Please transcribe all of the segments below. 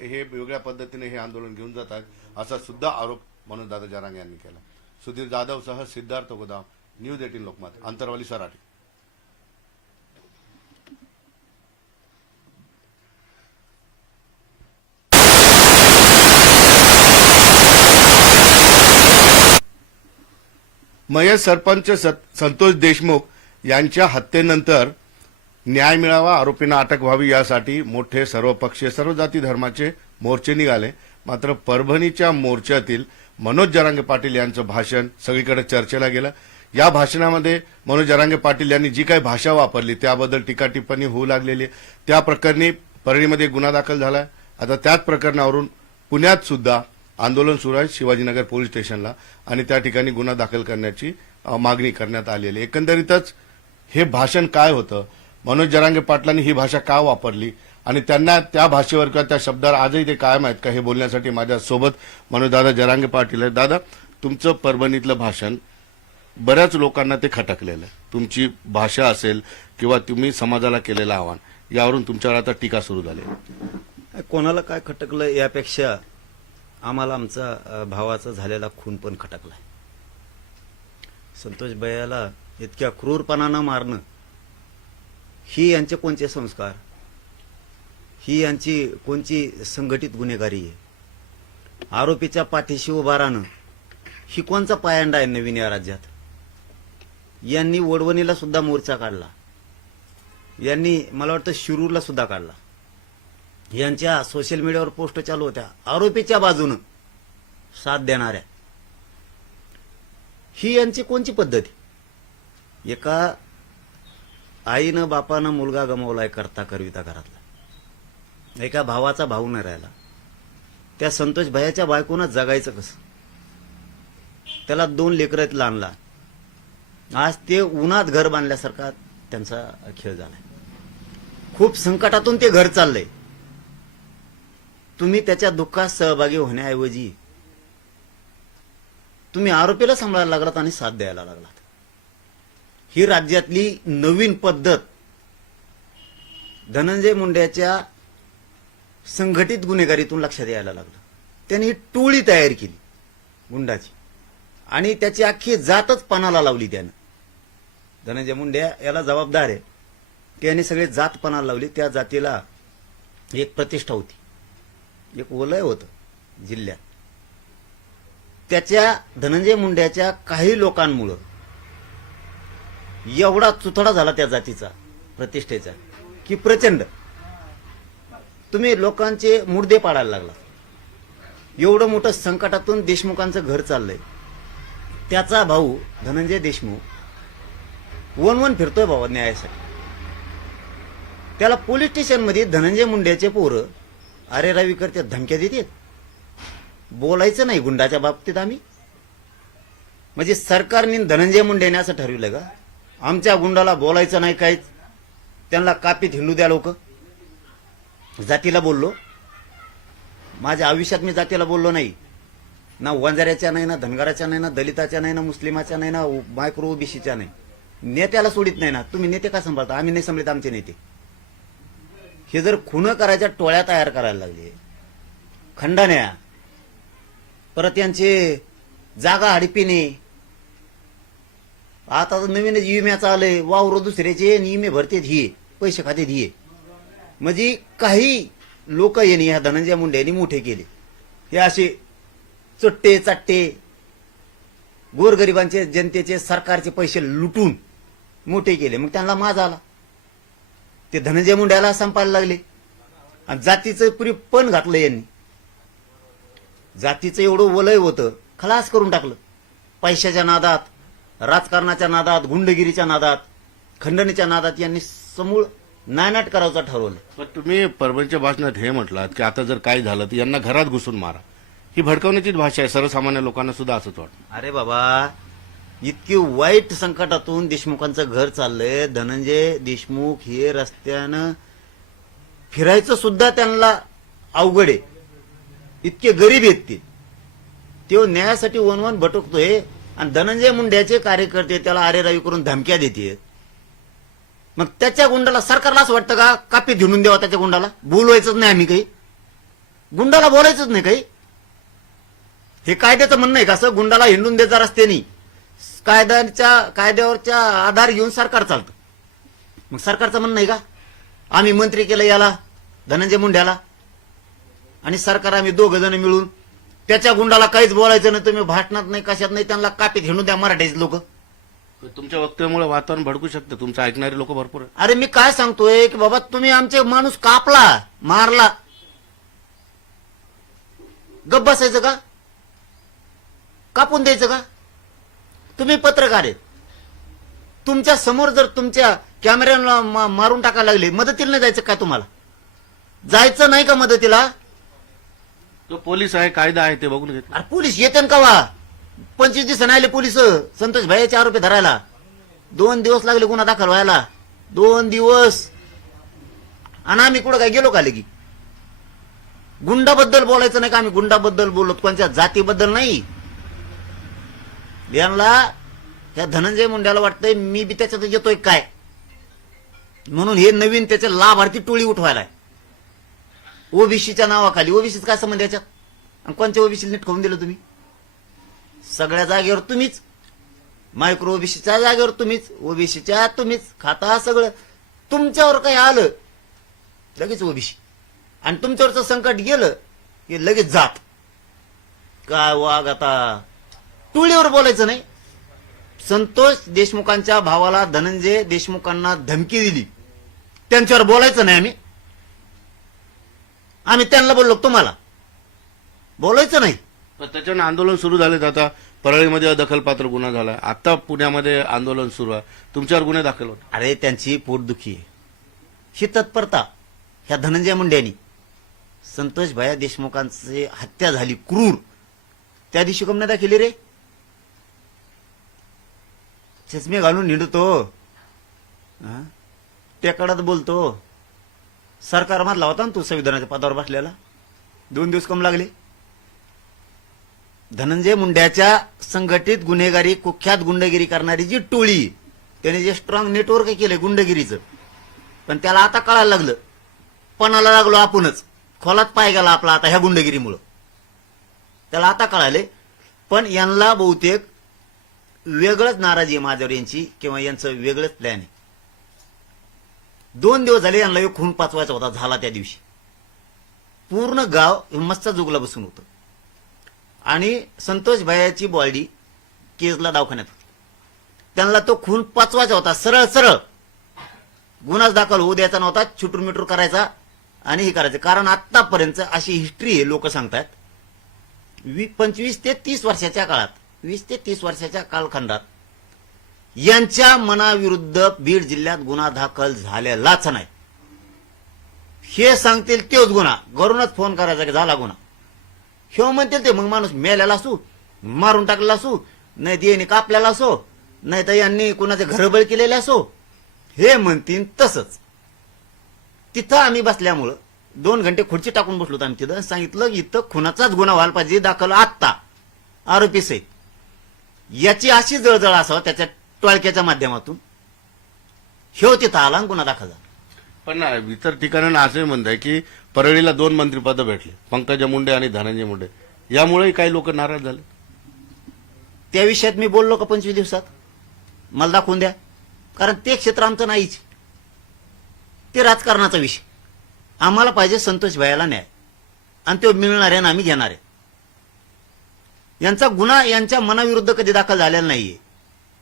हे वेगळ्या पद्धतीने हे आंदोलन घेऊन जात आहेत असा सुद्धा आरोप मनोजदादा जरांगे यांनी केला। सुधीर जाधवसह सिद्धार्थ गोदाम, न्यूज 18 लोकमत, आंतरवाली सराटी। मयत सरपंच संतोष देशमुख यांच्या हत्येनंतर न्याय मिळावा, आरोपींना अटक व्हावी यासाठी मोठे सर्वपक्षीय सर्व जाती धर्माचे मोर्चे निघाले। मात्र परभणीच्या मोर्चातील मनोज जरांगे पाटील यांचं भाषण सगळीकडे चर्चेला गेलं। या भाषणामध्ये मनोज जरांगे पाटील यांनी जी काही भाषा वापरली त्याबद्दल टीका टिप्पणी होऊ लागलेली आहे। त्या प्रकरणी परळीमध्ये गुन्हा दाखल झालाय। आता त्याच प्रकरणावरून पुण्यात सुद्धा आंदोलन सुरू आहे शिवाजीनगर पोलीस स्टेशनला आणि त्या ठिकाणी गुन्हा दाखल करण्याची मागणी करण्यात आलेली आहे। एकंदरीतच हे भाषण काय होतं, मनोज जरांगे पाटलांनी ही भाषा का वापरली आणि त्यांना त्या भाषेवर किंवा त्या शब्दावर आजही ते कायम आहेत का, हे बोलण्यासाठी माझ्यासोबत मनोजदादा जरांगे पाटील आहेत। दादा, तुमचं परभणीतलं भाषण बऱ्याच लोकांना ते खटकलेलं आहे। तुमची भाषा असेल किंवा तुम्ही समाजाला केलेलं आवाहन, यावरून तुमच्यावर आता टीका सुरू झाली। कोणाला काय खटकलं यापेक्षा आम्हाला आमचा भावाचा झालेला खून पण खटकलाय। संतोष भैयाला इतक्या क्रूरपणानं मारणं ही यांचे कोणते संस्कार, ही यांची कोणची संघटित गुन्हेगारी आहे। आरोपीच्या पाठीशी उभा राहणं ही कोणचा पायंडा आहे नवीन या राज्यात। यांनी वडवणीला सुद्धा मोर्चा काढला, यांनी मला वाटतं शिरूरला सुद्धा काढला। यांच्या सोशल मीडियावर पोस्ट चालू होत्या आरोपीच्या बाजूनं साथ देणाऱ्या। ही यांची कोणची पद्धती? एका आईनं बापानं मुलगा गमावलाय करता करविता घरातला, एका भावाचा भाऊ नाही राहिला, त्या संतोष भैयाच्या बायकोनं जगायचं कसं? त्याला 2 लेकरं आहेत लहान लहान। आज ते उन्हात घर बांधल्यासारखा त्यांचा खेळ झालाय। खूप संकटातून ते घर चाललंय। तुम्ही त्याच्या दुःखात सहभागी होण्याऐवजी तुम्ही आरोपीला सांभाळायला लागलात आणि साथ द्यायला लागलात। ही राज्यातली नवीन पद्धत धनंजय मुंडेच्या संघटित गुन्हेगारीतून लक्षात यायला लागलं। त्यांनी ही टोळी तयार केली गुंडाची आणि त्याची अख्खी जातच पणाला लावली। त्यानं धनंजय मुंडे याला जबाबदार आहे, त्याने सगळे जात पणाला लावली। त्या जातीला एक प्रतिष्ठा होती, एक वलय होतं जिल्ह्यात। त्याच्या धनंजय मुंड्याच्या काही लोकांमुळं एवढा चुथडा झाला त्या जातीचा प्रतिष्ठेचा की प्रचंड तुम्ही लोकांचे मुर्दे पाडायला लागला। एवढं मोठं संकटातून देशमुखांचं घर चाललंय। त्याचा भाऊ धनंजय देशमुख वन फिरतोय बाबा न्यायासाठी। त्याला पोलीस स्टेशनमध्ये धनंजय मुंड्याचे पोरं अरे रवी करते, धमक्या देतात। बोलायचं नाही गुंडाच्या बाबतीत आम्ही, म्हणजे सरकारने धनंजय मुंडेने असं ठरवलं का आमच्या गुंडाला बोलायचं नाही काहीच, त्यांना कापीत हिंडू द्या लोक। जातीला बोललो, माझ्या आयुष्यात मी जातीला बोललो नाही, ना वंजाऱ्याच्या नाही, ना धनगराच्या नाही, ना दलिताच्या नाही, ना मुस्लिमाच्या नाही, ना मायक्रो ओबीसीच्या नाही। नेत्याला सोडित नाही ना। तुम्ही नेते का सांभाळता? आम्ही नाही सांभाळत आमचे नेते। हे जर खुनं करायच्या टोळ्या तयार करायला लागले, खंडाण्या, परत यांचे जागा हडपिणे, आता नवीन विम्याचं आलंय, वावर दुसऱ्याचे विमे भरतेत, ही पैसे खातेत, ही म्हणजे काही लोक यांनी ह्या धनंजय मुंडे यांनी मोठे केले। हे असे चट्टे चाट्टे गोरगरिबांचे जनतेचे सरकारचे पैसे लुटून मोठे केले। मग त्यांना माज आला, ते धनंजय मुंड्याला संपायला लागले आणि जातीचं पुरी पण घातलं यांनी। जातीचं एवढं वलय होतं, खलास करून टाकलं। पैशाच्या नादात, राजकारणाच्या नादात, गुंडगिरीच्या नादात, खंडणीच्या नादात यांनी समूळ नायनाट करायचं ठरवलं। पण तुम्ही परभणीच्या भाषणात हे म्हटलात की आता जर काही झालं तर यांना घरात घुसून मारा, ही भडकवण्याचीच भाषा आहे। सर्वसामान्य लोकांना सुद्धा असंच वाटतं। अरे बाबा, इतकी वाईट संकटातून देशमुखांचं घर चाललंय। धनंजय देशमुख हे रस्त्यानं फिरायचं सुद्धा त्यांना अवघड आहे, इतके गरीब आहेत ते न्यायासाठी वन भटकतोय आणि धनंजय मुंड्याचे कार्यकर्ते त्याला आरेरावी करून धमक्या देतात। मग त्याच्या गुंडाला सरकारला असं वाटतं का कापीत घेऊन द्यावा, त्याच्या गुंडाला बोलवायचंच नाही आम्ही काही? गुंडाला बोलायचंच नाही काही. हे कायद्याचं म्हणणं आहे का असं गुंडाला हिंडून द्यायचा रस्त्यानी कायद्यावरच्या आधार घेऊन सरकार चालतं. मग सरकारचं म्हणणं आहे का आम्ही मंत्री केलं याला धनंजय मुंड्याला आणि सरकार आम्ही दोघ जण मिळून त्याच्या गुंडाला काहीच बोलायचं नाही, तुम्ही भाषणात नाही कशात नाही, त्यांना कापीत हिंडून द्या मराठीचे लोक. तुमच्या वक्तव्यामुळे वातावरण भडकू शकतं, तुमचं ऐकणारे लोक भरपूर आहेत. अरे मी काय सांगतोय की बाबा तुम्ही आमचे माणूस कापला मारला, गप्प बसायचं का? कापून द्यायचं का? तुम्ही पत्रकार आहेत, तुमच्या समोर जर तुमच्या कॅमेऱ्याला मारून टाकायला लागले, मदतीला नाही जायचं काय तुम्हाला? जायचं नाही का मदतीला? तो पोलीस आहे, कायदा आहे, ते बघून घेत. अरे पोलीस येते का वा? 25 दिवसांनी आले पोलीस संतोष भाईचे आरोपी धरायला. 2 दिवस लागले गुन्हा दाखल व्हायला, 2 दिवस. आणि आम्ही कुठं काय गेलो का लगी? गुंडाबद्दल बोलायचं नाही का? आम्ही गुंडाबद्दल बोललो, कोणत्या जातीबद्दल नाही. यांना ह्या धनंजय मुंड्याला वाटतंय मी बी त्याच्यात येतोय काय, म्हणून हे नवीन त्याचे लाभार्थी टोळी उठवायला. ओबीसीच्या नावाखाली. ओबीसीच काय संबंध याच्यात? आणि कोणत्या ओबीसी नीट करून दिलं तुम्ही? सगळ्या जागेवर तुम्हीच, मायक्रो ओबीसीच्या जागेवर तुम्हीच, ओबीसीच्या तुम्हीच खाता. सगळं तुमच्यावर काय आलं लगेच ओबीसी, आणि तुमच्यावरचं संकट गेलं की लगेच जात. काय वाग आता टोळीवर बोलायचं नाही. संतोष देशमुखांच्या भावाला धनंजय देशमुखांना धमकी दिली, त्यांच्यावर बोलायचं नाही. आम्ही त्यांना बोललो, तुम्हाला बोलायचं नाही. पण त्याच्यानं आंदोलन सुरू झालेत. आता परळीमध्ये अदखलपात्र गुन्हा झाला, आता पुण्यामध्ये आंदोलन सुरू आहे, तुमच्यावर गुन्हे दाखल होते. अरे त्यांची पोटदुखी आहे, ही तत्परता ह्या धनंजय मुंड्यांनी. संतोष भाया देशमुखांची हत्या झाली क्रूर, त्या दिवशी कम नाही दाखवली रे? चष्मे घालून निंडतो, टेकडात बोलतो. सरकारमधला होता ना तू, संविधानाच्या पदावर बसलेला. 2 दिवस कम लागले. धनंजय मुंड्याच्या संघटित गुन्हेगारी कुख्यात गुंडगिरी करणारी जी टोळी, त्याने जे स्ट्रॉंग नेटवर्क केलंय गुंडगिरीचं, पण त्याला आता कळायला लागलं, पणाला लागलो आपणच, खोलात पाय गेला आपला आता ह्या गुंडगिरीमुळं. त्याला आता कळाले. पण यांना बहुतेक वेगळंच नाराजी आहे माझ्यावर यांची, किंवा यांचं वेगळंच प्लॅन आहे. 2 दिवस झाले यांना एक खून पाचवायचा होता, झाला त्या दिवशी. पूर्ण गाव मस्ता जुगला बसून होतं. आणि संतोष भायाची बॉडी केजला दवाखान्यात होती. त्यांना तो खून पाचवायचा होता, सरळ सरळ गुन्हाच दाखल होऊ द्यायचा नव्हता, छुटूर मिटूर करायचा आणि हे करायचं. कारण आतापर्यंत अशी हिस्ट्री आहे, लोक सांगतात 25 ते 30 वर्षाच्या काळात, 20 ते 30 वर्षाच्या कालखंडात यांच्या मनाविरुद्ध बीड जिल्ह्यात गुन्हा दाखल झालेलाच नाही. हे सांगतील तोच गुन्हा, घरूनच फोन करायचा की झाला गुन्हा. हे म्हणतील ते, मग माणूस मेलेला असू, मारून टाकलेला असू, नाही देणे कापलेला असो, नाही तर यांनी कुणाचे घरबळ केलेले असो, हे म्हणतील तसंच. तिथं आम्ही बसल्यामुळं 2 घंटे खुर्ची टाकून बसलो होतो आम्ही तिथं. सांगितलं इथं खुनाचाच गुन्हा व्हायला पाहिजे दाखल आत्ता, आरोपी सहित. याची अशी जळजळ असावं त्याच्या टोळक्याच्या माध्यमातून, हे तिथं आला आणि गुन्हा दाखल झाला. पण इतर ठिकाणांना असंही म्हणताय की परळीला 2 मंत्रिपद भेटले, पंकजा मुंडे आणि धनंजय मुंडे, यामुळे काही लोक नाराज झाले. त्या विषयात मी बोललो का 25 दिवसात? मला दाखवून द्या. कारण ते क्षेत्र आमचं नाहीच, ते राजकारणाचा विषय. आम्हाला पाहिजे संतोष भायाला न्याय, आणि तो मिळणार आहे ना आम्ही घेणार आहे. यांचा गुन्हा यांच्या मनाविरुद्ध कधी दाखल झालेला नाहीये.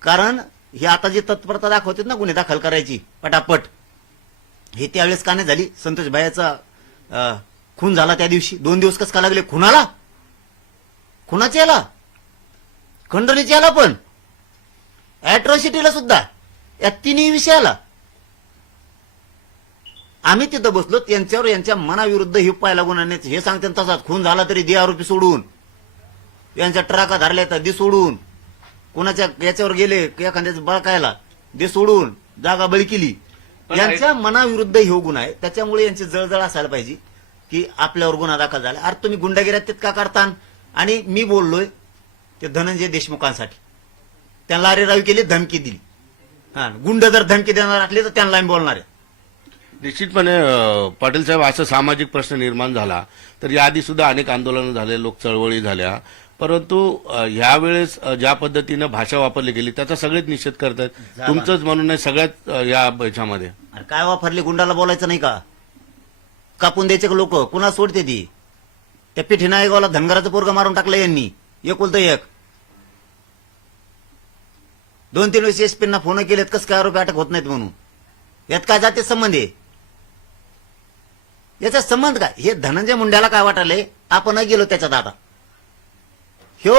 कारण हे आता जी तत्परता दाखवतात ना गुन्हे दाखल करायची पटापट, हे त्यावेळेस का नाही झाली? संतोष भायाचा खून झाला त्या दिवशी 2 दिवस कस का लागले खुनाला? खुनाच्या याला, खंडणीच्या याला, पण अॅट्रॉसिटीला सुद्धा, या तिन्ही विषयाला आम्ही तिथं बसलो. त्यांच्यावर यांच्या मनाविरुद्ध हे पाहायला गुन्हा हे सांगते तसाच खून झाला तरी दे आरोपी सोडून, यांच्या ट्रका धरल्या तर दे सोडून, कोणाच्या याच्यावर गेले एखाद्याचं बळकायला दे सोडून, जागा बळी केली. यांच्या मनाविरुद्ध हे गुन्हा आहे. त्याच्यामुळे यांची जळजळ असायला पाहिजे की आपल्यावर गुन्हा दाखल झाला. अरे तुम्ही गुंडागिरीत का करता? आणि मी बोललोय ते धनंजय देशमुखांसाठी, त्यांना अरे रावी केली, धमकी दिली. गुंड जर धमकी देणार असले तर त्यांना आम्ही बोलणार आहे. निश्चितपणे पाटील साहेब असा सामाजिक प्रश्न निर्माण झाला तर याआधी सुद्धा अनेक आंदोलनं झाले, लोक चळवळी झाल्या, परंतु यावेळेस ज्या पद्धतीनं भाषा वापरली गेली त्याचा सगळेच निषेध करतात. तुमचंच म्हणून नाही, सगळ्यात या याच्यामध्ये अरे काय वापरली, गुंडाला बोलायचं नाही का? कापून द्यायचे लोक कुणा सोडते ती? त्या पिठी नायगावला धनगराचं पोरग मारून टाकलं यांनी, एकुलतं एक. 2-3 वेळेस एसपींना फोन केलेत, कसं काय आरोपी अटक होत नाहीत म्हणून. यात काय जाते संबंध आहे? याचा संबंध काय? हे धनंजय मुंड्याला काय वाटायलंय, आपण गेलो त्याच्यात आता ह्यो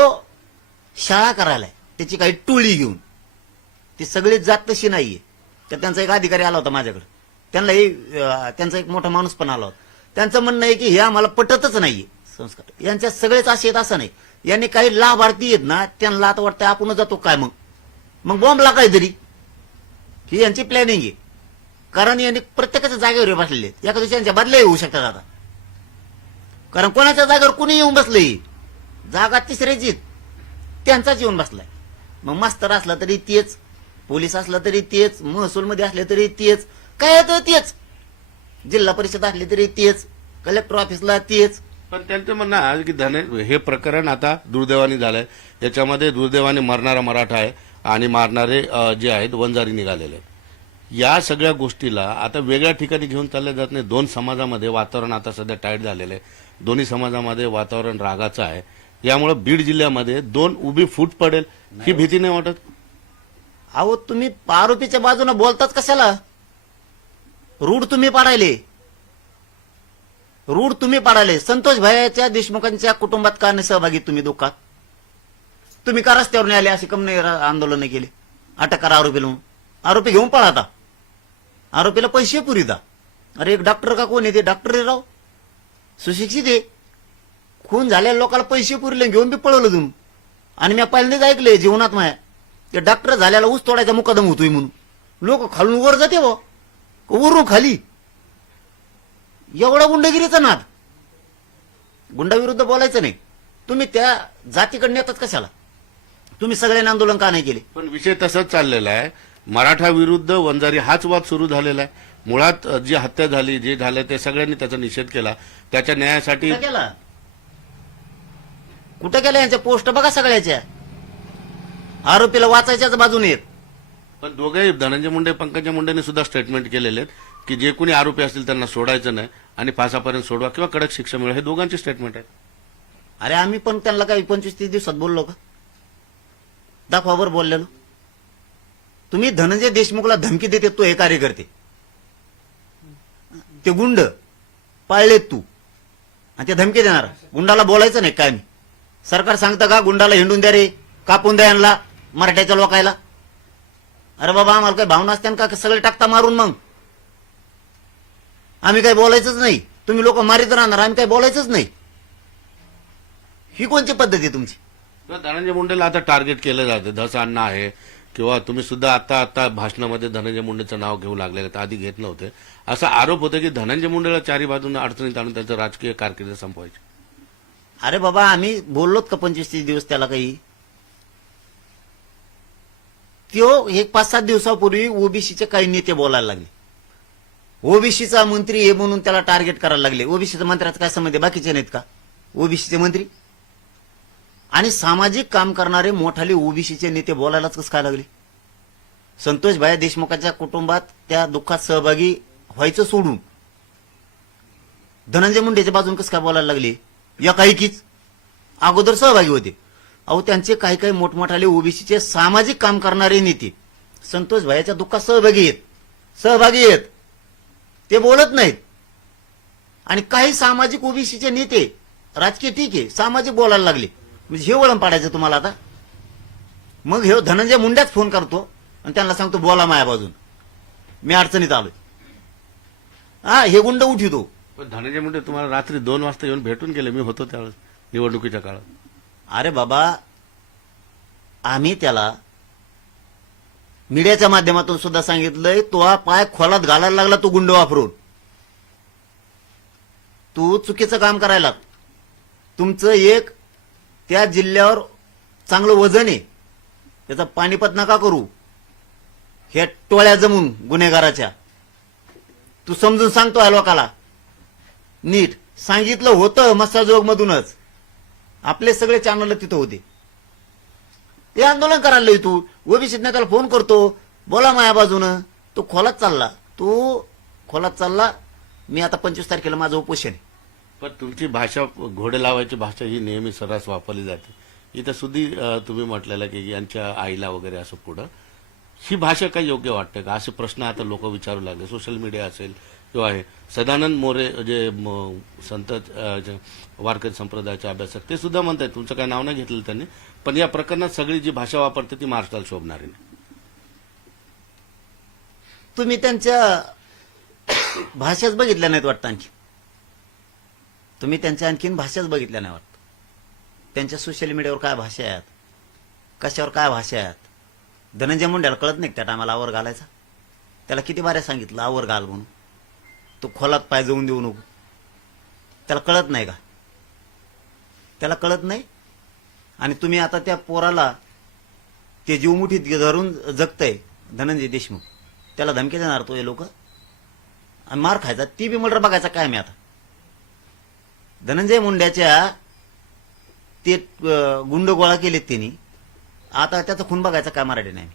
शाळा करायला त्याची काही टोळी घेऊन. ती सगळीच जात तशी नाहीये. तर त्यांचा एक अधिकारी आला होता माझ्याकडे, त्यांचा एक मोठा माणूस पण आला होता. त्यांचं म्हणणं आहे की हे आम्हाला पटतच नाहीये संस्कार, यांच्या सगळेच असे आहेत असं नाही. यांनी काही लाभार्थी आहेत ना, त्यांना आता वाटतं आपण जातो काय मग बॉम्बला काहीतरी. ही यांची प्लॅनिंग आहे, कारण यांनी प्रत्येकाच्या जागेवर बसलेले आहेत. एका दिवशी यांच्या बदल्या येऊ शकतात आता, कारण कोणाच्या जागेवर कुणी येऊन बसले, जागा तिसऱ्याची त्यांचाच येऊन बसलाय. मग मास्तर असला तरी तेच, पोलीस असला तरी तेच, महसूलमध्ये असले तरी तेच, काय येतं तेच, जिल्हा परिषद असली तरी तेच, कलेक्टर ऑफिसला तेच. पण त्यांचं म्हणणं आहे की हे प्रकरण आता दुर्दैवाने झालंय. याच्यामध्ये दुर्दैवाने मरणारा मराठा आहे आणि मारणारे जे आहेत वंजारी निघालेले आहेत. या सगळ्या गोष्टीला आता वेगळ्या ठिकाणी घेऊन चालल्या जात नाही. दोन समाजामध्ये वातावरण आता सध्या टाईट झालेलं आहे. दोन्ही समाजामध्ये वातावरण रागाचं आहे. यामुळे बीड जिल्ह्यामध्ये दोन उभी फूट पडेल ही भीती नाही वाटत? अहो तुम्ही आरोपीच्या बाजूने बोलताच कशाला? रूढ तुम्ही पाडाले. संतोष भाईच्या देशमुखांच्या कुटुंबात का नाही सहभागी तुम्ही दुःखात? तुम्ही का रस्त्यावर नाही आले, असे कम नाही आंदोलन केले? अटक करा आरोपीला म्हणून. आरोपी घेऊन पळा आता. आरोपीला पैसे पुरीदा. अरे एक डॉक्टर का कोण आहे ते? डॉक्टर आहे राव, सुशिक्षित आहे. खून झालेल्या लोकांना पैसे पुरले, घेऊन बी पळवलं तुम्ही. आणि मी पहिल्यांदाच ऐकलंय जीवनात माया ते डॉक्टर झाल्याला ऊस तोडायचा मुकादम होतोय म्हणून. लोक खालून वर जाते व वरून खाली. एवढा गुंडगिरीचा नाद. गुंडाविरुद्ध बोलायचं नाही. तुम्ही त्या जातीकडे नेतात कशाला? तुम्ही सगळ्यांनी आंदोलन का नाही केले? पण विषय तसाच चाललेला आहे. मराठा विरुद्ध वंजारी हाच वाद सुरू झालेला आहे. मुळात जी हत्या झाली, जे झालं ते सगळ्यांनी त्याचा निषेध केला. त्याच्या न्यायासाठी कुठं केला? यांच्या पोस्ट बघा सगळ्याच्या. आरोपीला वाचायच्याच बाजूने आहेत. पण दोघे धनंजय मुंडे, पंकजा मुंडेंनी सुद्धा स्टेटमेंट केलेले आहेत की जे कोणी आरोपी असतील त्यांना सोडायचं नाही आणि फासापर्यंत सोडवा किंवा कडक शिक्षा मिळेल. हे दोघांचे स्टेटमेंट आहे. अरे आम्ही पण त्यांना काही 25-30 दिवसात बोललो का? दाखवा बरं बोललेलो. तुम्ही धनंजय देशमुखला धमकी देते, तो हे कार्यकर्ते, ते गुंड पाळलेत तू, आणि ते धमकी देणार. गुंडाला बोलायचं नाही काय? मी सरकार सांगतं का गुंडाला हिंडून द्या रे, कापून द्या यांना, मराठ्याच्या लोकायला? अरे बाबा आम्हाला काही भावना असते का? सगळे टाकता मारून मग आम्ही काही बोलायचंच नाही. तुम्ही लोक मारित राहणार, आम्ही काही बोलायचंच नाही. ही कोणती पद्धत आहे तुमची? धनंजय मुंडेला आता टार्गेट केलं जातं. धस अण्णा आहे किंवा तुम्ही सुद्धा आता भाषणामध्ये धनंजय मुंडेचं नाव घेऊ लागलेलं, आधी घेत नव्हते. असा आरोप होता की धनंजय मुंडेला चारी बाजूने अडचणीत आणून त्यांचं राजकीय कारकीर्द संपवायची. अरे बाबा आम्ही बोललोत का 25-30 दिवस त्याला काही? त्यो एक 5-7 दिवसापूर्वी ओबीसीचे काही नेते बोलायला लागले. ओबीसीचा मंत्री आहे म्हणून त्याला टार्गेट करायला लागले. ओबीसीच्या मंत्र्याचा काय संबंध आहे? बाकीचे नाहीत का ओबीसीचे मंत्री? आणि सामाजिक काम करणारे मोठाले ओबीसीचे नेते बोलायलाच कसं काय लागले? संतोष भाई देशमुखाच्या कुटुंबात त्या दुःखात सहभागी व्हायचं सोडून धनंजय मुंडेच्या बाजून कसं काय बोलायला लागले? या काहीकीच अगोदर सहभागी होते. अहो त्यांचे काही काही मोठमोठाले ओबीसीचे सामाजिक काम करणारे नेते संतोष भाईच्या दुःखात सहभागी आहेत. ते बोलत नाहीत. आणि काही सामाजिक ओबीसीचे नेते राजकीय ठीक आहे, सामाजिक बोलायला लागले. म्हणजे हे वळण पाडायचं तुम्हाला आता? मग हे धनंजय मुंड्याच फोन करतो आणि त्यांना सांगतो बोला माया बाजून, मी अडचणीत आलोय. हे गुंड उठितो. पण धनंजय मुंडे तुम्हाला रात्री 2 वाजता येऊन भेटून गेले. मी होतो त्यावेळेस निवडणुकीच्या काळात. अरे बाबा आम्ही त्याला मीडियाच्या माध्यमातून सुद्धा सांगितलंय, तो हा पाय खोलात घालायला लागला तो गुंड वापरून. तू चुकीचं काम करायला. तुमचं एक त्या जिल्ह्यावर चांगलं वजन आहे, त्याचा पाणीपत नका करू. ह्या टोळ्या जमून गुन्हेगाराच्या तू समजून सांगतोय लोकाला नीट सांगितलं होतं मस्साजोग मधूनच आपले सगळे चॅनल तिथं होते. ते आंदोलन करायला तू ओबीसी नेत्याला फोन करतो, बोला माझ्या बाजूनं. तू खोलात चालला. मी आता 25 तारखेला माझं उपोषण आहे. पण तुमची भाषा, घोडे लावायची भाषा ही नेहमी सर्रास वापरली जाते. इथं सुद्धा तुम्ही म्हटलेलं की यांच्या आईला वगैरे असं पुढं, ही भाषा काही योग्य वाटते का, असे प्रश्न आता लोक विचारू लागले. सोशल मीडिया असेल किंवा आहे. सदानंद मोरे जे संत जे वारकरी संप्रदायाचे अभ्यासक ते सुद्धा म्हणतात, तुमचं काही नाव नाही घेतलेलं त्यांनी, पण या प्रकरणात सगळी जी भाषा वापरते ती महाराष्ट्राला शोभणारी नाही. तुम्ही त्यांच्या भाषाच बघितल्या नाहीत वाटतं. तुम्ही त्यांच्या आणखीन भाषाच बघितल्या नाही वाटतं. त्यांच्या सोशल मीडियावर काय भाषा आहेत, कशावर काय भाषा आहेत. धनंजय मुंड्याला कळत नाही त्या टायमाला आवर घालायचा. त्याला किती बाऱ्या सांगितलं आवर घाल म्हणून. तू खोलात पाय जाऊन देऊ नको. त्याला कळत नाही का? त्याला कळत नाही. आणि तुम्ही आता त्या पोराला ते जीव मुठीत धरून जगतय धनंजय देशमुख, त्याला धमकी देणार तो हे लोक आणि मार खायचा. ती बी मर्डर बघायचा काय मी आता. धनंजय मुंड्याच्या ते गुंड गोळा केलेत त्यांनी, आता त्याचा खून बघायचा काय मराठी नाही.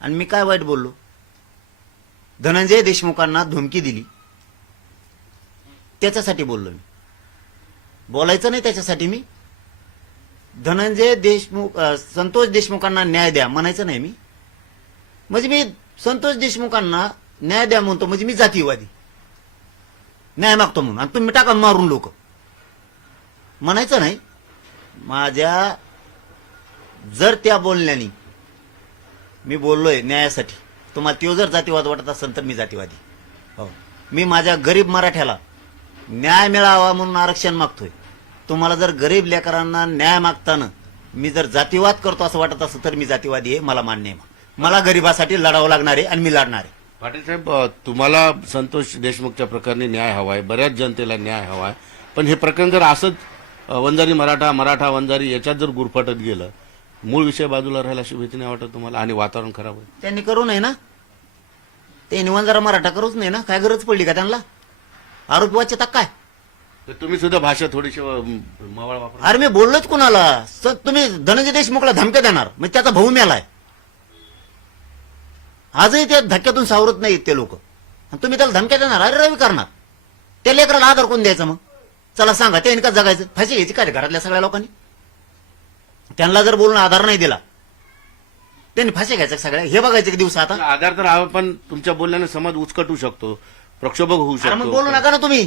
आणि मी काय वाईट बोललो? धनंजय देशमुखांना धमकी दिली त्याच्यासाठी बोललो मी. बोलायचं नाही त्याच्यासाठी मी. धनंजय देशमुख संतोष देशमुखांना न्याय द्या म्हणायचं नाही मी. म्हणजे मी संतोष देशमुखांना न्याय द्या म्हणतो म्हणजे मी जातीवादी न्याय मागतो म्हणून. आणि तुम्ही टाका मारून लोक म्हणायचं नाही. माझ्या जर त्या बोलण्यानी मी बोललोय न्यायासाठी, तुम्हाला तो जर जातीवाद वाटत असेल तर मी जातीवादी. हो, मी माझ्या गरीब मराठ्याला न्याय मिळावा म्हणून आरक्षण मागतोय. तुम्हाला जर गरीब लेकरांना न्याय मागताना मी जर जातीवाद करतो असं वाटत असेल तर मी जातीवादी आहे. मला मान्य आहे. मला गरिबासाठी लढावं लागणार आहे आणि मी लढणार आहे. पाटील साहेब, तुम्हाला संतोष देशमुखच्या प्रकरणी न्याय हवाय, बऱ्याच जनतेला न्याय हवाय, पण हे प्रकरण जर असंच वंजारी मराठा, मराठा वंजारी याच्यात जर गुरफटत गेलं, मूळ विषय बाजूला राहिला अशी भीती नाही वाटत तुम्हाला? आणि वातावरण खराब होईल. त्यांनी करू नये ना. त्यांनी वंजारा मराठा करूच नाही ना. काय गरज पडली का त्यांना? आरोपी वाचतात काय? तर तुम्ही सुद्धा भाषा थोडीशी मवाळ वापरा. अरे मी बोललोच कुणाला? तुम्ही धनंजय देशमुखला धमक्या देणार म्हणजे त्याचा भाऊ मेलाय. आजही त्या धक्क्यातून सावरत नाहीत ते लोक. तुम्ही त्याला धमक्या देणार, अरे रवी करणार. त्या लेकराला आधार कोण द्यायचा मग? चला सांगा, त्यांनी का जगायचं? फाशी घ्यायची काय घरातल्या सगळ्या लोकांनी? त्यांना जर बोलून आधार नाही दिला त्यांनी फाशी घ्यायचं सगळ्या. हे बघायचं की दिवस आता आधार तर हवा, पण तुमच्या बोलण्याने समाज उचकटू शकतो, प्रक्षोभक होऊ अरे मग शकतो. बोलू नका ना तुम्ही.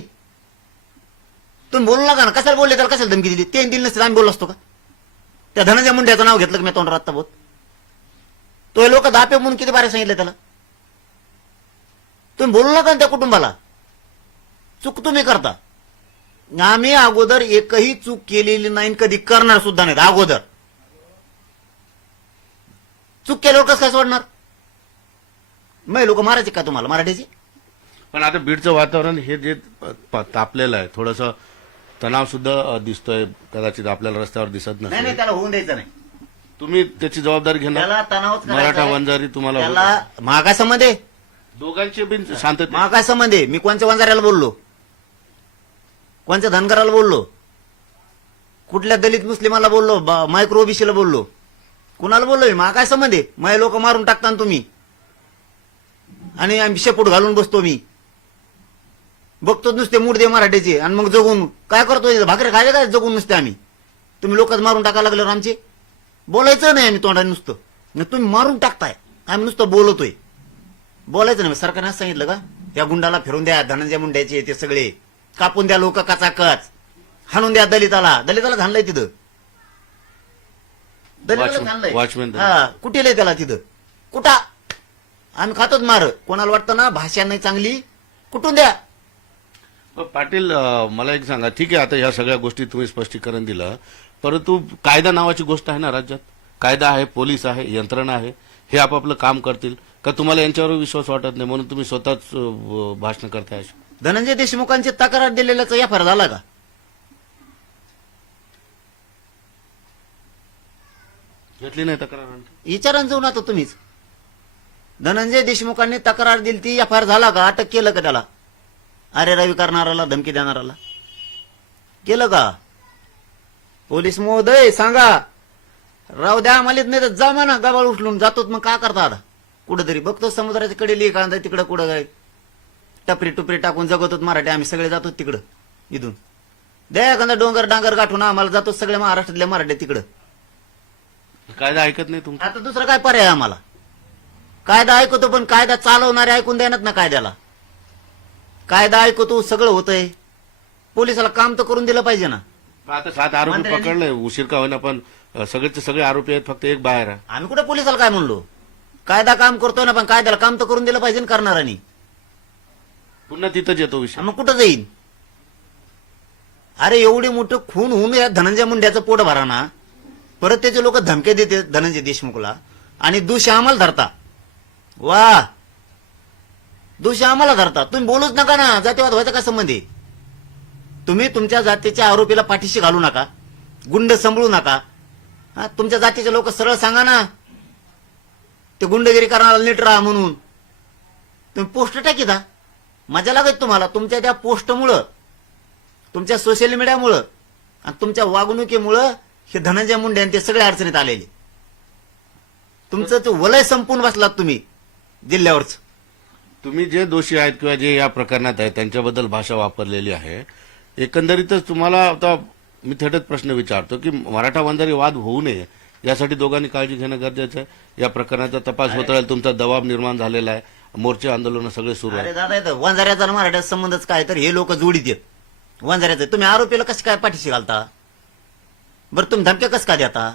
तुम्ही बोलू नका ना. कशाला बोलले त्याला? कशाला धमकी दिली? ते दिली नसते आम्ही बोललो असतो का? त्या धनंजय मुंड्याचं नाव घेतलं की मी तोंडावर आत्ता बोत. तो लोक दापे म्हणून किती बारे सांगितलं त्याला? तुम्ही बोलू नका ना त्या कुटुंबाला. चूक तुम्ही करता. आम्ही अगोदर एकही चूक केलेली नाही, कधी करणार सुद्धा नाहीत. अगोदर चूक केल्यावर कसं काय सोडणार? मग लोक मारायचे का तुम्हाला मराठीची? पण आता बीडचं वातावरण हे जे तापलेलं आहे, थोडंसं तणाव सुद्धा दिसतोय. कदाचित आपल्याला रस्त्यावर दिसत नाही नाही, नसेल. त्याला होऊन द्यायचं नाही. तुम्ही त्याची जबाबदारी घेणार? त्याला तणावच करायचा मराठा आहे. वंजारी तुम्हाला त्याला महागाय संबंध आहे. दोघांचे बिन शांतते. महागाय संबंध आहे. मी कोणत्या वंजाऱ्याला बोललो? कोणत्या धनगराला बोललो? कुठल्या दलित मुस्लिमाला बोललो? मायक्रो ओबीसीला बोललो? कुणाला बोललो? महागाय संबंध आहे. माझे लोक मारून टाकता ना तुम्ही, आणि आम्ही शेपूट घालून बसतो. मी बघतो नुसते मुडदे मराठीचे, आणि मग जगून काय करतो? भाकरे खायला काय जगून नुसते आम्ही? तुम्ही लोकच मारून टाकायला लागल्यावर आमचे बोलायचं नाही. आम्ही तोंडाने नुसतं, तुम्ही मारून टाकताय. आम्ही नुसतं बोलतोय. बोलायचं नाही. सरकारने असं सांगितलं का या गुंडाला फिरून द्या, धनंजय मुंड्याचे ते सगळे कापून द्या, लोक कचाकच हाणून द्या. दलिताला घाणलंय तिथं. वॉचमॅन हा कुठे त्याला तिथं? कुठा आम्ही खातोच मार. कोणाला वाटतं ना भाषा नाही चांगली, कुठून द्या. पाटील, मला एक सांगा, ठीक आहे आता ह्या सगळ्या गोष्टी तुम्ही स्पष्टीकरण दिलं, परंतु कायदा नावाची गोष्ट आहे ना राज्यात. कायदा आहे, पोलीस आहे, यंत्रणा आहे, हे आपापलं काम करतील का? तुम्हाला यांच्यावर विश्वास वाटत नाही म्हणून तुम्ही स्वतःच भाषण करताय? धनंजय देशमुखांची तक्रार दिलेल्याचा या फार झाला का? घेतली नाही तक्रार? विचारान जाऊन आता तुम्हीच. धनंजय देशमुखांनी तक्रार दिली ती एफ आय आर झाला का? अटक केलं का त्याला? अरे रवी करणाराला धमकी देणाराला केलं का? पोलीस महोदय सांगा, राव द्या आम्हाला नाही तर जा म्हणा, गबाळ उचलून जातोच. मग काय करता आता? कुठंतरी बघतो समुद्राच्या कडे कांदा तिकडं कुठं काय टपरी टुपरी टाकून जगवतो मराठी. आम्ही सगळे जातो तिकडं इथून. द्या एखादा डोंगर डांगर गाठून आम्हाला जातो सगळ्या महाराष्ट्रातल्या मराठी तिकडं. कायदा ऐकत नाही तुमचा? आता दुसरा काय पर्याय आम्हाला? कायदा ऐकतो पण कायदा चालवणारे ऐकून द्यानात ना कायद्याला. कायदा ऐकतो सगळं होतंय, पोलिसाला काम तर करून दिलं पाहिजे ना. आता 7 आरोपी मंत्र्यांनी- पकडले, उशीर का होईना, पण सगळेचे सगळे आरोपी आहेत, फक्त एक बाहेर आहे. आम्ही कुठे पोलिसाला काय म्हणलो? कायदा काम करतोय ना, पण कायद्याला काम तर करून दिलं पाहिजे ना करणाऱ्यांनी. पुन्हा तिथंच येतो विषय. मग कुठं जाईल? अरे एवढे मोठं खून होऊन या धनंजय मुंड्याचं पोट भरा ना, परत त्याचे लोक धमके देते धनंजय देशमुखला आणि दोषी आम्हाला धरता. वा, दोषी आम्हाला धरता. तुम्ही बोलूच नका ना, जातीवाद व्हायचा काय संबंध आहे? तुम्ही तुमच्या जातीच्या आरोपीला पाठीशी घालू नका, गुंड संभळू नका. हा, तुमच्या जातीचे लोक सरळ सांगा ना, ते गुंडगिरी करणारा नीट राहा म्हणून. तुम्ही पोस्ट टाकीता, मजा लागत तुम्हाला. तुमच्या त्या पोस्टमुळं, तुमच्या सोशल मीडियामुळं आणि तुमच्या वागणुकीमुळं हे धनंजय मुंडे आणि ते सगळे अडचणीत आलेले. तुमचं ते वलय संपून बसलात तुम्ही जिल्ह्यावरच. तुम्ही जे दोषी आहेत किंवा जे या प्रकरणात आहेत त्यांच्याबद्दल भाषा वापरलेली आहे. एकंदरीतच तुम्हाला आता मी थेटच प्रश्न विचारतो की मराठा वंजारी वाद होऊ नये यासाठी दोघांनी काळजी घेणं गरजेचं आहे. या प्रकरणाचा तपास होत राहील, तुमचा दबाव निर्माण झालेला आहे, मोर्चे आंदोलन सगळे सुरू आहे. अरे दादा, येतं वंजाऱ्याचा आणि मराठ्याचा संबंधच काय? तर हे लोक जोडीत येत वंजाऱ्याचं. तुम्ही आरोपीला कसं काय पाठीशी घालता बरं? तुम्ही धमक्या कसं काय देता?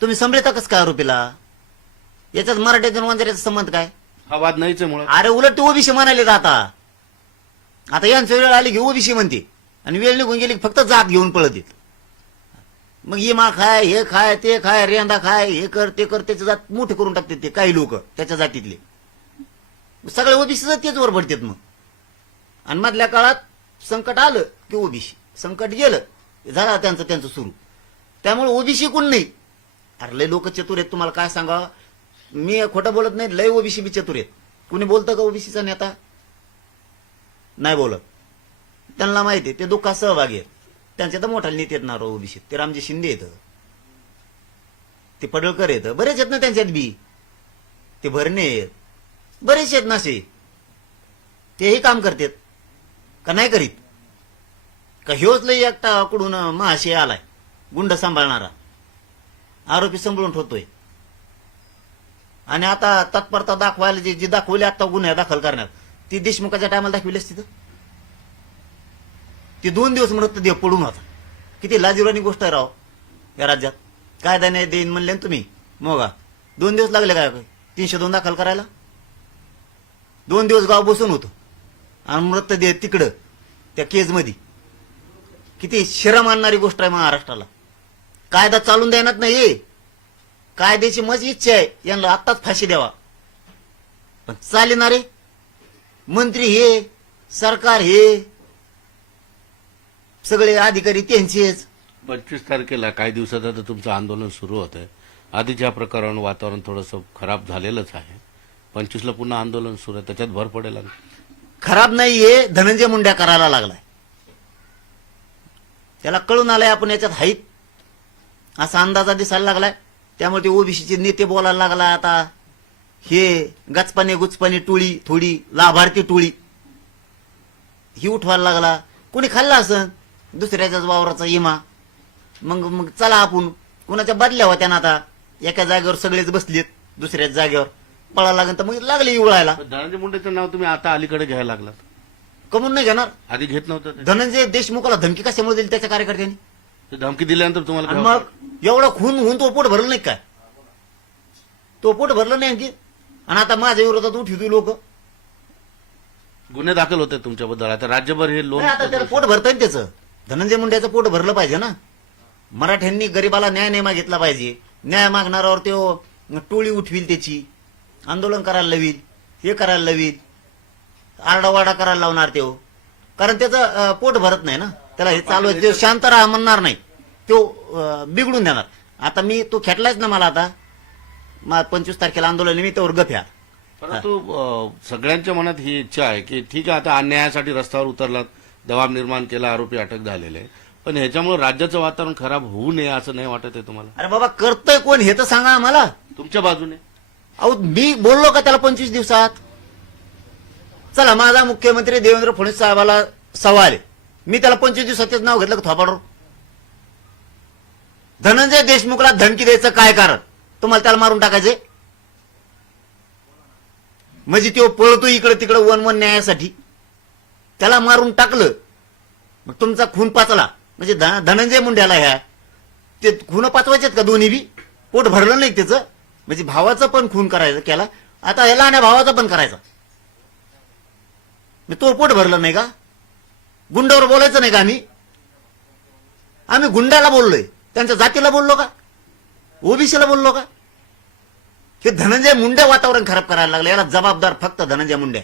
तुम्ही संभ्रता कसं काय आरोपीला? याच्यात मराठ्याचा आणि वंजाऱ्याचा संबंध काय? हा वाद नाहीच आहे मुळात. अरे उलट ते ओबीसी म्हणाले जाता. आता यांची वेळ आली की ओबीसी म्हणते आणि वेळ निघून गेली की फक्त जात घेऊन पळत येत. मग इमा खाय, हे खाय, ते खाय, रेंदा खाय, हे कर ते कर, त्याची जात मोठे करून टाकतात ते काही लोक त्याच्या जातीतले. सगळे ओबीसी तेच वर पडतात. मग आणि मधल्या काळात संकट आलं की ओबीसी, संकट गेलं झालं त्यांचं सुरू. त्यामुळे ओबीसी कोण नाही. अरे लय लोक चतुर आहेत, तुम्हाला काय सांगा. मी खोटं बोलत नाही, लय ओबीसी बी चतुर आहेत. कुणी बोलतं का ओबीसीचा नेता? नाही बोलत. त्यांना माहिती आहे ते दुःखात सहभागी आहेत. त्यांचे तर मोठा नेते आहेत ना ओबीसी. ते रामजी शिंदे येतं, ते पडळकर येतं, बरेच आहेत ना त्यांच्यात बी. ते भरणे आहेत, बरेच आहेत ना असे. तेही काम करतात का नाही करीत? का ह्योच लय एकटा कडून महाशय आलाय गुंड सांभाळणारा, आरोपी संभळून ठेवतोय. आणि आता तत्परता दाखवायला जी दाखवली आता गुन्हे दाखल करण्यात, ती देशमुखाच्या टायमाला दाखविली असती तर ती 2 दिवस मृतदेह पडून होता. किती लाजिरवाणी गोष्ट आहे राव या राज्यात. कायदा नाही देईन म्हणले ना तुम्ही, मग 2 दिवस लागले काय 302 दाखल करायला? 2 दिवस गाव बसून होतं आणि मृतदेह तिकडं त्या केजमध्ये. किती शरम आणणारी गोष्ट आहे महाराष्ट्राला. कायदा चालून देण्यात नाही. कायद्याची माझी इच्छा आहे यांना आत्ताच फाशी द्यावा, पण चालणारे मंत्री हे, सरकार हे, सगळे अधिकारी त्यांचेच. 25 तारखेला काही दिवसात आता तुमचं आंदोलन सुरू होत आहे. आधीच्या प्रकारानं वातावरण थोडंसं खराब झालेलंच आहे. 25ला पुन्हा आंदोलन सुरू आहे, त्याच्यात भर पडेल. खराब नाहीये, धनंजय मुंड्या करायला लागलाय. त्याला कळून आलाय आपण याच्यात हाईत असा अंदाजा दिसायला लागलाय. त्यामुळे ते ओबीसीचे नेते बोलायला लागला. आता हे गचपाने गुचपाने टोळी, थोडी लाभार्थी टोळी ही उठवायला लागला. कोणी खाल्ला असं दुसऱ्याच्याच वावराचा इमा. मग चला आपण कुणाच्या बदल्या होत्या ना. आता एका जागेवर सगळेच बसलेत, दुसऱ्याच जागेवर पळायला लागेल तर मग लागले उळायला. धनंजय मुंडेचं नाव तुम्ही आता अलीकडे घ्यायला लागलात, कमून नाही घेणार? आधी घेत नव्हतं ते? धनंजय देशमुखाला धमकी कशामुळे दिली त्याच्या कार्यकर्त्यांनी? ते धमकी दिल्यानंतर तुम्हाला आणि काय मग एवढा खून होऊन तो पोट भरलं नाही काय? तो पोट भरलं नाही आणखी. आणि आता माझ्या विरोधात उठवतो लोक. गुन्हे दाखल होते तुमच्याबद्दल. आता राज्यभर हे लोन आता त्याला पोट भरतंय ना त्याचं. धनंजय मुंड्याचं पोट भरलं पाहिजे ना. मराठ्यांनी गरीबाला न्याय नाही मागितला पाहिजे. न्याय मागणाऱ्यावर तो टोळी उठवील, त्याची आंदोलन करायला लावील, हे करायला लावील, आरडावाडा करायला लावणार तो. कारण त्याचं पोट भरत नाही ना. त्याला हे चालू आहे, तो शांत राहा म्हणणार नाही, तो बिघडून देणार. आता मी तो खेटलाच ना मला. आता 25 तारखेला आंदोलन मी त्यावर गफ्या परंतु सगळ्यांच्या मनात ही इच्छा आहे की ठीक आहे, आता अन्यायासाठी रस्त्यावर उतरलात, दबाव निर्माण केला, आरोपी अटक झालेले आहे, पण ह्याच्यामुळे राज्याचं वातावरण खराब होऊ नये असं नाही वाटत आहे तुम्हाला? अरे बाबा, करतोय कोण हे तर सांगा आम्हाला. तुमच्या बाजूने अहो, मी बोललो का त्याला 25 दिवसात? चला, माझा मुख्यमंत्री देवेंद्र फडणवीस साहेबाला सवाल आहे, मी त्याला 25 दिवसातच नाव घेतलं का थोपाडवर? धनंजय देशमुखला धमकी द्यायचं काय कारण? तुम्हाला त्याला मारून टाकायचे म्हणजे तो पळतो इकडे तिकडे वन न्यायासाठी, त्याला मारून टाकलं मग तुमचा खून पाचला म्हणजे धनंजय मुंड्याला ह्या ते खून पाचवायचेत का दोन्ही बी? पोट भरलं नाही त्याचं म्हणजे भावाचं पण खून करायचं केला, आता ह्याला आणि भावाचा पण करायचा. तो पोट भरलं नाही का? गुंडावर बोलायचं नाही का आम्ही गुंडाला बोललोय, त्यांच्या जातीला बोललो का? ओबीसीला बोललो का? हे धनंजय मुंडे वातावरण खराब करायला लागलं, याला जबाबदार फक्त धनंजय मुंडे,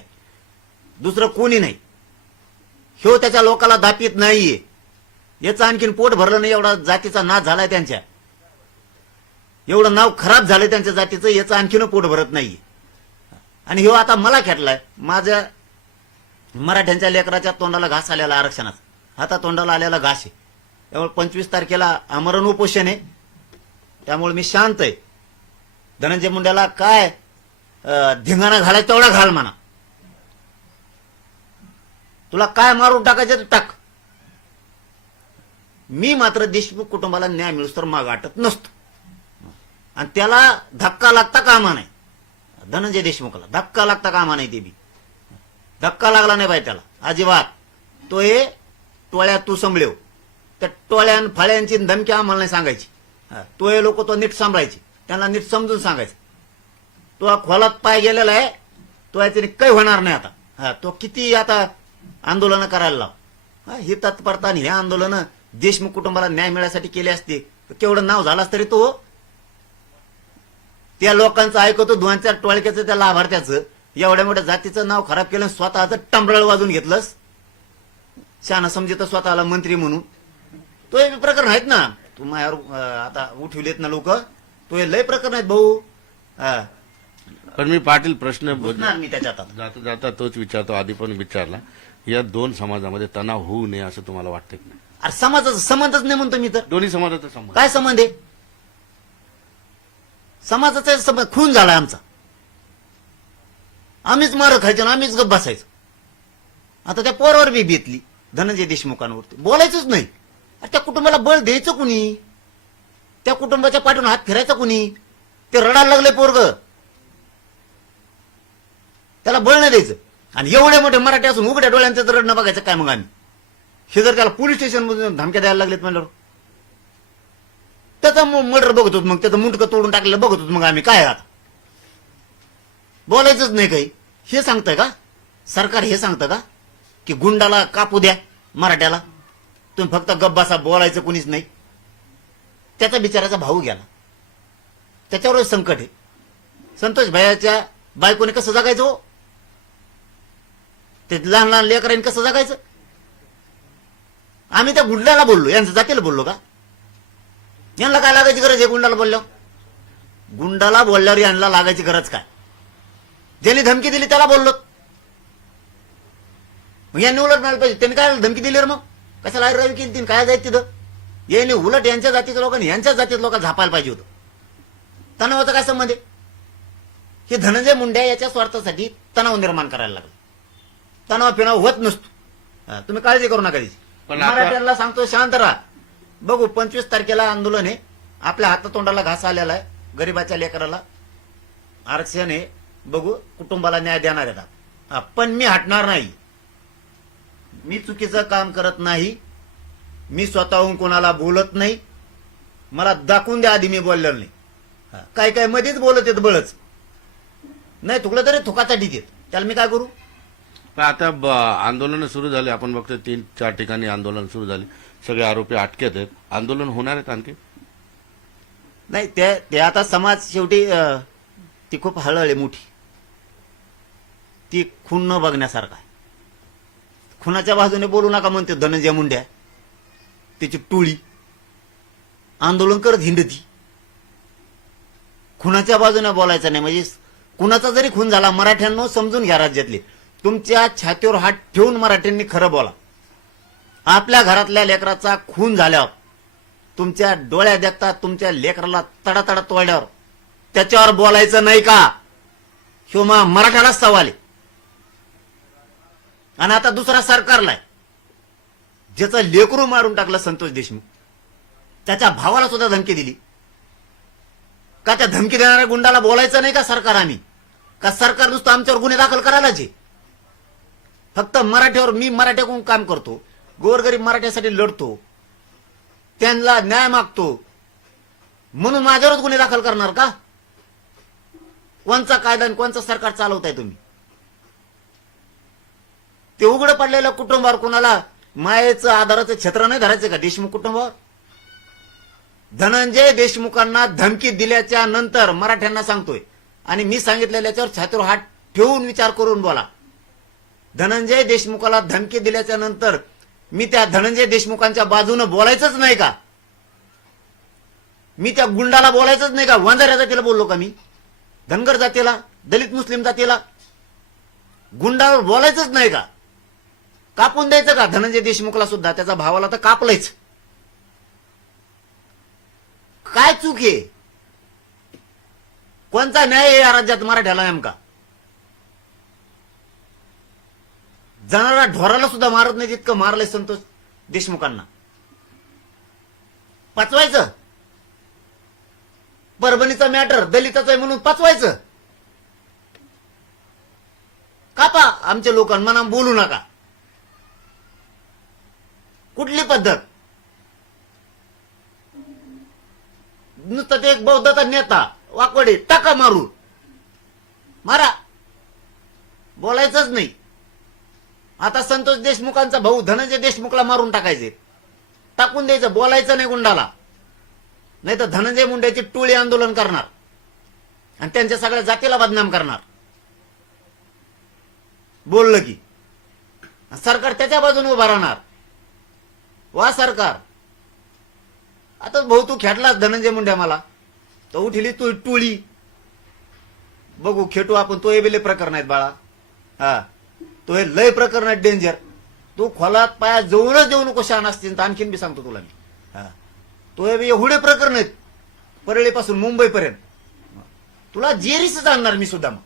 दुसरं कोणी नाही. ह्यो त्याच्या लोकाला दापीत नाहीये, याचं आणखीन पोट भरलं नाही, एवढा जातीचा नाश झालाय त्यांच्या, एवढं नाव खराब झालंय त्यांच्या जातीचं, याचं आणखीन पोट भरत नाहीये. आणि ह्यो आता मला खेटलाय, माझ्या मराठ्यांच्या लेकराच्या तोंडाला घास आलेला आरक्षणाचा, आता तोंडाला आलेला घास आहे. त्यामुळे 25 तारखेला आमरण उपोषण आहे, त्यामुळे मी शांत आहे. धनंजय मुंड्याला काय धिंगाणा घालाय तेवढा घाल म्हणा, तुला काय मारून टाकायचं तर टाक. मी मात्र देशमुख कुटुंबाला न्याय मिळूस तर माग आटत नसतो, आणि त्याला धक्का लागता कामा नाही. धनंजय देशमुखला धक्का लागता कामा नाही, ते बी धक्का लागला नाही पाहिजे त्याला अजिबात. तो हे टोळ्या तू सांभाळव, त्या टोळ्यान फाळ्यांची धमकी आम्हाला नाही सांगायची. तो हे लोक तो नीट सांभाळायची, त्यांना नीट समजून सांगायचं. तो खोलात पाय गेलेला आहे, तो याच्याने काही होणार नाही आता. तो किती आता आंदोलन करायला लाव, ही तत्परता आणि हे आंदोलन देशमुख कुटुंबाला न्याय मिळण्यासाठी केले असते तर केवढं नाव झालं तरी तो त्या लोकांचं ऐकतो, दोन-चार टोळक्याचं त्या लाभार्थ्याचं एवढ्या मोठ्या जातीचं नाव खराब केलं, स्वतःचं टंबळ वाजून घेतलंस, शाना समजत स्वतःला मंत्री म्हणून. तो हे प्रकरण आहेत ना, तू माझ्यावर आता उठविलेत ना लोक, तो हे लय प्रकरण आहेत भाऊ. पण मी पाटील प्रश्न बुजणार मी त्याच्यात आता. जाता जाता तोच विचारतो, आधी पण विचारला, या दोन समाजामध्ये तणाव होऊ नये असं तुम्हाला वाटतं की नाही? अरे समाजाचा संबंधच नाही म्हणतो मी तर. दोन्ही समाजाचा संबंध काय संबंध आहे? समाजाचा संबंध खून झालाय आमचा, आम्हीच मार खायचो ना आम्हीच गप बसायचो. आता त्या पोरावर बी बेतली धनंजय देशमुखांवरती, बोलायचंच नाही. त्या कुटुंबाला बळ द्यायचं कुणी? त्या कुटुंबाच्या पाठून हात फिरायचा कुणी? ते रडायला लागले पोरग, त्याला बळ नाही द्यायचं. आणि एवढे मोठे मराठी असून उघड्या डोळ्यांचं तर रडणं बघायचं काय मग आम्ही? हे जर त्याला पोलीस स्टेशन मधून धमक्या द्यायला लागलेत म्हणल्यावर त्याचा मर्डर बघत होत, मग त्याचं मुंडकं तोडून टाकलेलं बघत होत, मग आम्ही काय आता बोलायचंच नाही काही? हे सांगतंय का सरकार? हे सांगतं का की गुंडाला कापू द्या मराठ्याला, तुम्ही फक्त गप बसा, बोलायचं कुणीच नाही? त्याचा बिचाराचा भाऊ गेला, त्याच्यावर संकट आहे. संतोष भैयाच्या बायकोने कसं जगायचं हो? ते लहान लहान लेकरांनी कसं जगायचं? आम्ही त्या गुंडाला बोललो, यांचं जातीला बोललो का? यांना काय लागायची गरज आहे गुंडाला बोलल्यावर? गुंडाला बोलल्यावर यांना लागायची गरज काय? ज्यांनी धमकी दिली त्याला बोललो, मग यांनी उलट मिळालं पाहिजे. त्यांनी काय धमकी दिली रे? मग कशाला रवी केली तीन काय जायचं तिथं? यांनी उलट यांच्या जातीच्या लोकांनी यांच्याच जातीच्या लोकांना झापायला पाहिजे होतं. तणावाचा काय संबंध आहे? हे धनंजय मुंडे याच्या स्वार्थासाठी तणाव निर्माण करायला लागला. तणाव पिणाव होत नसतो, तुम्ही काळजी करू नका त्याची. पण आता- मराठ्यांना सांगतो शांत राहा. बघू 25 तारखेला आंदोलन आहे, आपल्या हातातोंडाला घास आलेला आहे, गरीबाच्या लेकराला आरक्षण आहे, बघू कुटुंबाला न्याय देणार आहेत. पण मी हटणार नाही, मी चुकीचं काम करत नाही, मी स्वतःहून कोणाला बोलत नाही. मला दाखवून द्या आधी मी बोललेलो नाही. काय काय मध्येच बोलत येत बळच नाही, तुकलं तरी थुकाचा ठीक येत, त्याला मी काय करू? पण आता आंदोलन सुरू झाले, आपण बघतो 3-4 ठिकाणी आंदोलन सुरू झाले, सगळे आरोपी अटकेत आहेत. आंदोलन होणार आहेत आणखी? नाही, ते आता समाज शेवटी ती खूप हळहळ मोठी, ती खून न बघण्यासारखा आहे. खुनाच्या बाजूने बोलू नका म्हणते धनंजय मुंड्या, त्याची टोळी आंदोलन करत हिंडती. खुनाच्या बाजूने बोलायचं नाही म्हणजे कुणाचा जरी खून झाला, मराठ्यांनो समजून घ्या राज्यातले, तुमच्या छातीवर हात ठेवून मराठ्यांनी खरं बोला. आपल्या घरातल्या लेकराचा खून झाल्यावर तुमच्या डोळ्या देखतात तुमच्या लेकराला तडातडा तोडल्यावर त्याच्यावर बोलायचं नाही का? ह्यो मराठ्यालाच सवाल आहे. आणि आता दुसरा सरकारला आहे, ज्याचं लेकरू मारून टाकलं संतोष देशमुख, त्याच्या भावाला सुद्धा धमकी दिली का? त्या धमकी देणाऱ्या गुंडाला बोलायचं नाही का सरकाराने? का सरकार नुसतं आमच्यावर गुन्हे दाखल करायलाच आहे? फक्त मराठ्यावर, मी मराठ्याकडून काम करतो, गोरगरीब मराठ्यासाठी लढतो, त्यांना न्याय मागतो, म्हणून माझ्यावरच गुन्हे दाखल करणार का? कोणचा कायदा आणि कोणचं सरकार चालवताय तुम्ही? ते उघडं पडलेलं कुटुंबावर कोणाला मायेचं आधाराचं छत्र नाही धरायचं का देशमुख कुटुंबावर? धनंजय देशमुखांना धमकी दिल्याच्या नंतर मराठ्यांना सांगतोय, आणि मी सांगितलेल्याच्यावर छातीवर हात ठेवून विचार करून बोला. धनंजय देशमुखाला धमकी दिल्याच्या नंतर मी त्या धनंजय देशमुखांच्या बाजूनं बोलायचंच नाही का? मी त्या गुंडाला बोलायचंच नाही का? वंजाऱ्या जातीला बोललो का मी? धनगर जातीला, दलित मुस्लिम जातीला, गुंडावर बोलायचंच नाही का? कापून द्यायचं का धनंजय देशमुखला सुद्धा? त्याचा भावाला तर कापलंच. काय चूक आहे? कोणता न्याय आहे या राज्यात मराठ्याला नेमका? जाणारा ढोराला सुद्धा मारत नाही तितकं मारलंय संतोष देशमुखांना. पचवायचं परभणीचा मॅटर दलिताचा आहे म्हणून पचवायचं. कापा आमच्या लोकांना, बोलू नका. कुठली पद्धत? नुसतं ते एक बौद्धाचा नेता वाकोडे टाका मारू, मारा, बोलायचंच नाही. आता संतोष देशमुखांचा भाऊ धनंजय देशमुखला मारून टाकायचे, टाकून द्यायचं, बोलायचं नाही गुंडाला. नाही तर धनंजय मुंडेची टोळी आंदोलन करणार आणि त्यांच्या सगळ्या जातीला बदनाम करणार. बोललं की सरकार त्याच्या बाजूने उभा राहणार. वा सरकार, आता भाऊ तू खेटलास धनंजय मुंडे मला, तर उठली तू टोळी, बघू खेटू आपण. तो हे बेले प्रकरण आहेत बाळा, हा तो हे लय प्रकरण आहेत डेंजर. तू खोलात पाया जवळच देऊ नको शान असतील तर. आणखीन बी सांगतो तुला मी, हा तो हे एवढे प्रकरण आहेत परळीपासून मुंबईपर्यंत. तुला जेरीसच आणणार मी सुद्धा, मग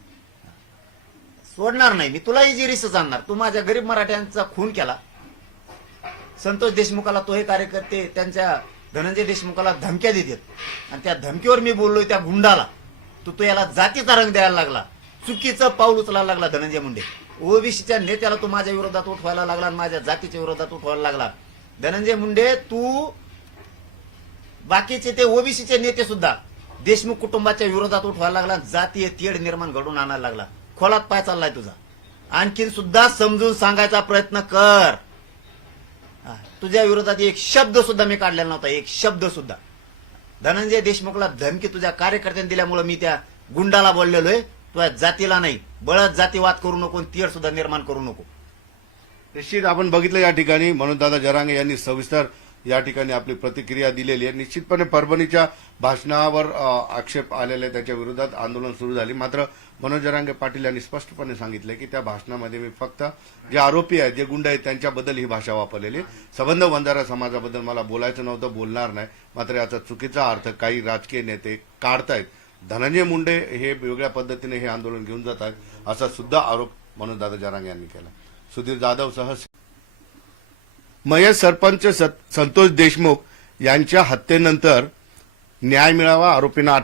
सोडणार नाही मी तुलाही जेरीसच आणणार. तू माझ्या गरीब मराठ्यांचा खून केला, संतोष देशमुखाला तो हे कार्यकर्ते त्यांच्या धनंजय देशमुखाला धमक्या देतात, आणि त्या धमकीवर मी बोललोय त्या गुंडाला, तू याला जातीचा रंग द्यायला लागला, चुकीचं पाऊल उचलायला लागला धनंजय मुंडे. ओबीसीच्या नेत्याला तू माझ्या विरोधात उठवायला लागला आणि माझ्या जातीच्या विरोधात उठवायला लागला. धनंजय मुंडे, तू बाकीचे ते ओबीसीचे नेते सुद्धा देशमुख कुटुंबाच्या विरोधात उठवायला लागला, जातीय तेढ निर्माण घडून आणायला लागला. खोलात पाय चाललाय तुझा. आणखीन सुद्धा समजून सांगायचा प्रयत्न कर. तुझ्या विरोधात एक शब्द सुद्धा मी काढलेला नव्हता, एक शब्द सुद्धा. धनंजय देशमुखला धमकी तुझ्या कार्यकर्त्यांनी दिल्यामुळे मी त्या गुंडाला बोललेलोय, तुझ्या जातीला नाही. बळत जातीवाद करू नको, तीड सुद्धा निर्माण करू नको. निश्चित आपण बघितलं या ठिकाणी मनोजदादा जरांगे यांनी सविस्तर या ठिकाणी आपली प्रतिक्रिया दिलेली आहे. निश्चितपणे परभणीच्या भाषणावर आक्षेप आलेले, त्याच्या विरोधात आंदोलन सुरू झाली. मात्र मनोज जरांगे पाटील यांनी स्पष्टपणे सांगितले की त्या भाषणामध्ये मी फक्त जे आरोपी आहेत, जे गुंड आहेत, त्यांच्याबद्दल ही भाषा वापरलेली. संबंध वंजारा समाजाबद्दल मला बोलायचं नव्हतं, बोलणार नाही. मात्र याचा चुकीचा अर्थ काही राजकीय नेते काढतायत. धनंजय मुंडे हे वेगळ्या पद्धतीने हे आंदोलन घेऊन जात आहेत, असा सुद्धा आरोप मनोजदादा जरांगे यांनी केला. सुधीर जाधव सह मयत सरपंच संतोष देशमुख यांच्या हत्येनंतर न्याय मिळावा, आरोपींना